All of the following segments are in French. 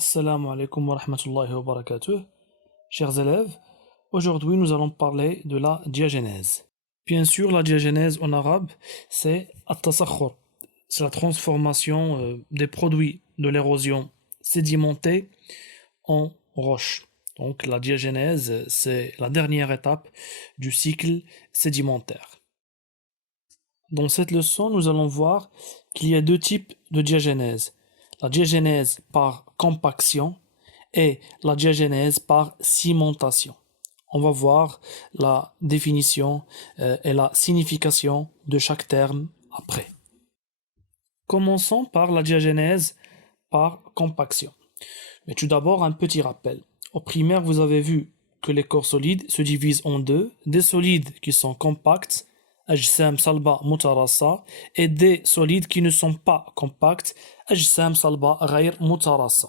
Assalamu alaikum wa rahmatullahi wa barakatuh. Chers élèves, aujourd'hui nous allons parler de la diagénèse. Bien sûr, la diagénèse en arabe, c'est at-tasakhur. C'est la transformation des produits de l'érosion sédimentée en roche. Donc la diagénèse, c'est la dernière étape du cycle sédimentaire. Dans cette leçon, nous allons voir qu'il y a deux types de diagénèse. La diagénèse par compaction et la diagénèse par cimentation. On va voir la définition et la signification de chaque terme après. Commençons par la diagénèse par compaction. Mais tout d'abord, un petit rappel. Au primaire, vous avez vu que les corps solides se divisent en deux, des solides qui sont compacts, أجسام صلبة متراصة, et des solides qui ne sont pas compacts, أجسام صلبة غير متراصة.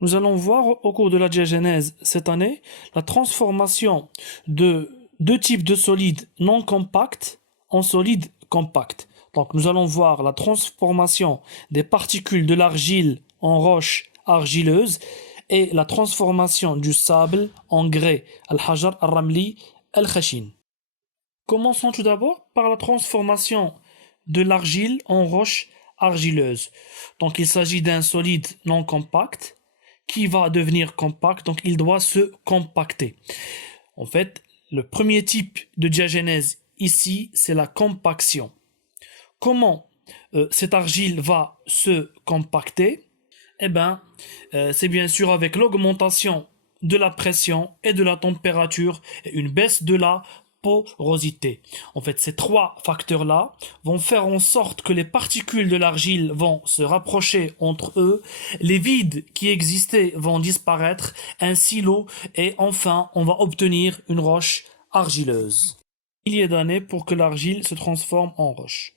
Nous allons voir au cours de la diagénèse cette année la transformation de deux types de solides non compacts en solides compacts. Donc nous allons voir la transformation des particules de l'argile en roche argileuse et la transformation du sable en grès, al-hajar al-ramli al-khashin. Commençons tout d'abord par la transformation de l'argile en roche argileuse. Donc il s'agit d'un solide non compact qui va devenir compact, donc il doit se compacter. En fait, le premier type de diagénèse ici, c'est la compaction. Comment cette argile va se compacter? C'est bien sûr avec l'augmentation de la pression et de la température et une baisse de la porosité. En fait, ces trois facteurs-là vont faire en sorte que les particules de l'argile vont se rapprocher entre eux, les vides qui existaient vont disparaître, ainsi l'eau, et enfin, on va obtenir une roche argileuse. Il y a d'années pour que l'argile se transforme en roche.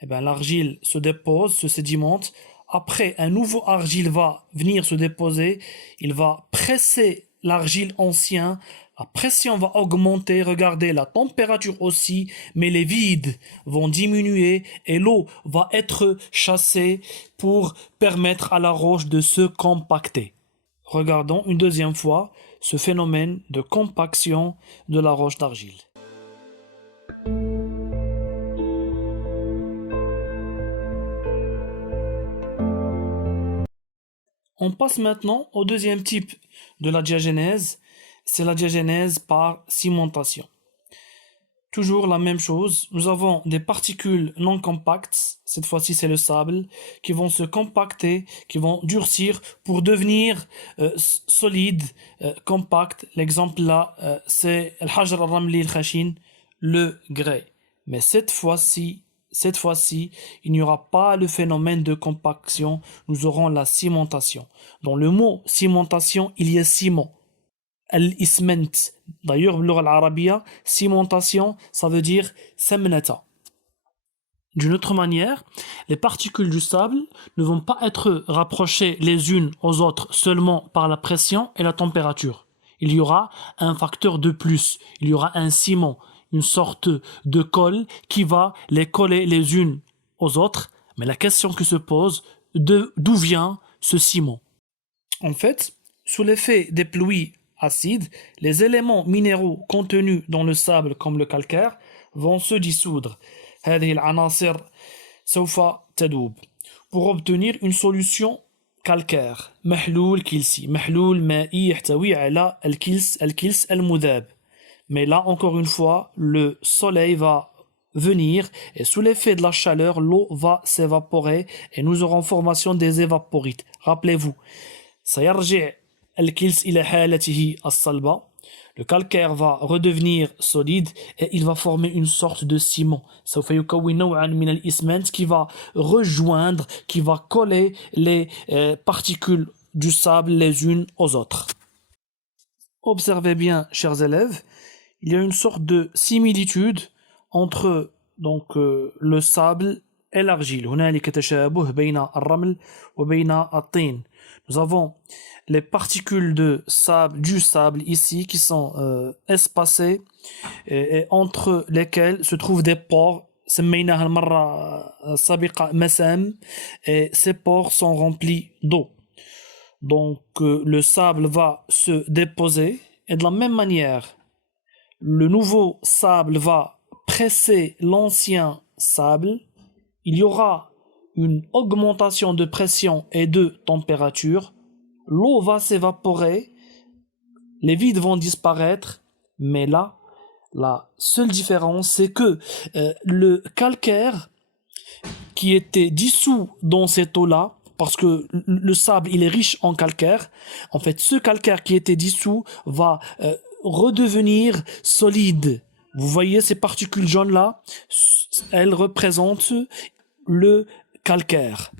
L'argile se dépose, se sédimente. Après, un nouveau argile va venir se déposer. Il va presser l'argile ancienne. La pression va augmenter, regardez, la température aussi, mais les vides vont diminuer et l'eau va être chassée pour permettre à la roche de se compacter. Regardons une deuxième fois ce phénomène de compaction de la roche d'argile. On passe maintenant au deuxième type de la diagénèse, c'est la diagénèse par cimentation. Toujours la même chose, nous avons des particules non compactes, cette fois-ci c'est le sable, qui vont se compacter, qui vont durcir pour devenir solides, compacts. L'exemple là, c'est al-hajar al-ramli al-khashin, le grès. Mais cette fois-ci, il n'y aura pas le phénomène de compaction, nous aurons la cimentation. Dans le mot cimentation, il y a ciment. Al-isment. D'ailleurs, باللغة العربية, cimentation, ça veut dire samnata. D'une autre manière, les particules du sable ne vont pas être rapprochées les unes aux autres seulement par la pression et la température. Il y aura un facteur de plus, il y aura un ciment, une sorte de colle qui va les coller les unes aux autres. Mais la question qui se pose, d'où vient ce ciment? En fait, sous l'effet des pluies acides, les éléments minéraux contenus dans le sable comme le calcaire vont se dissoudre. هذه العناصر سوف تذوب pour obtenir une solution calcaire. محلول كلسي محلول مائي يحتوي على الكلس المذاب. Mais là, encore une fois, le soleil va venir et sous l'effet de la chaleur, l'eau va s'évaporer et nous aurons formation des évaporites. Rappelez-vous, سيرجع الكلس إلى حالته الصلبة. Le calcaire va redevenir solide et il va former une sorte de ciment. سوف يكون نوعا من الإسمنت qui va rejoindre, qui va coller les particules du sable les unes aux autres. Observez bien, chers élèves, il y a une sorte de similitude entre le sable et l'argile. هنالك تشابه بين الرمل وبين الطين. Nous avons les particules du sable ici qui sont espacées et entre lesquelles se trouvent des pores. سميناها المرة السابقة مسام et ces pores sont remplis d'eau. Donc le sable va se déposer et de la même manière, le nouveau sable va presser l'ancien sable. Il y aura une augmentation de pression et de température. L'eau va s'évaporer, les vides vont disparaître, mais là, la seule différence, c'est que le calcaire qui était dissous dans cette eau-là, parce que le sable, il est riche en calcaire, en fait, ce calcaire qui était dissous va redevenir solide. Vous voyez ces particules jaunes-là, elles représentent le calcaire.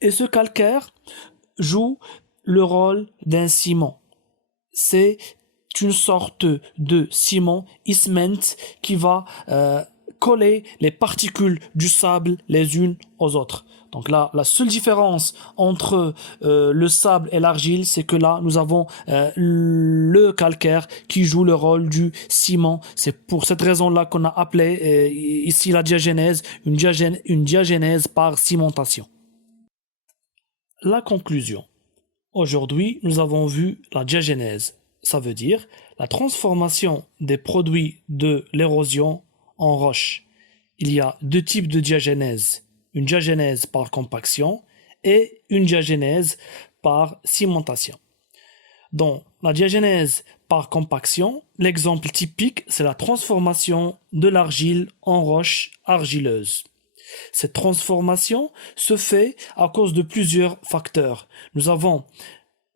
Et ce calcaire joue le rôle d'un ciment. C'est une sorte de ciment, isment, qui va coller les particules du sable les unes aux autres. Donc là, la seule différence entre le sable et l'argile, c'est que là, nous avons le calcaire qui joue le rôle du ciment. C'est pour cette raison-là qu'on a appelé ici la diagenèse, une diagenèse par cimentation. La conclusion. Aujourd'hui, nous avons vu la diagenèse. Ça veut dire la transformation des produits de l'érosion en roche. Il y a deux types de diagenèse. Une diagenèse par compaction et une diagenèse par cimentation. Dans la diagenèse par compaction, l'exemple typique, c'est la transformation de l'argile en roche argileuse. Cette transformation se fait à cause de plusieurs facteurs. Nous avons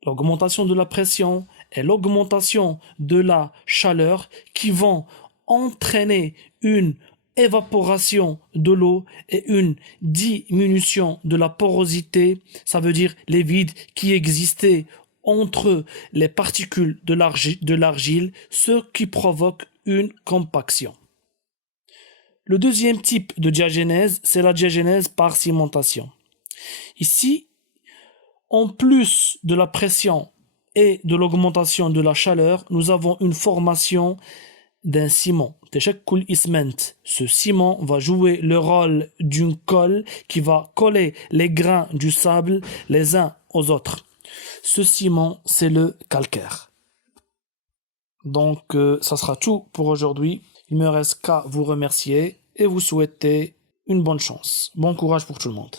l'augmentation de la pression et l'augmentation de la chaleur qui vont entraîner une évaporation de l'eau et une diminution de la porosité, ça veut dire les vides qui existaient entre les particules de l'argile, ce qui provoque une compaction. Le deuxième type de diagenèse, c'est la diagenèse par cimentation. Ici, en plus de la pression et de l'augmentation de la chaleur, nous avons une formation d'un ciment. Ce ciment va jouer le rôle d'une colle qui va coller les grains du sable les uns aux autres. Ce ciment, c'est le calcaire. Donc, ça sera tout pour aujourd'hui. Il me reste qu'à vous remercier et vous souhaiter une bonne chance. Bon courage pour tout le monde.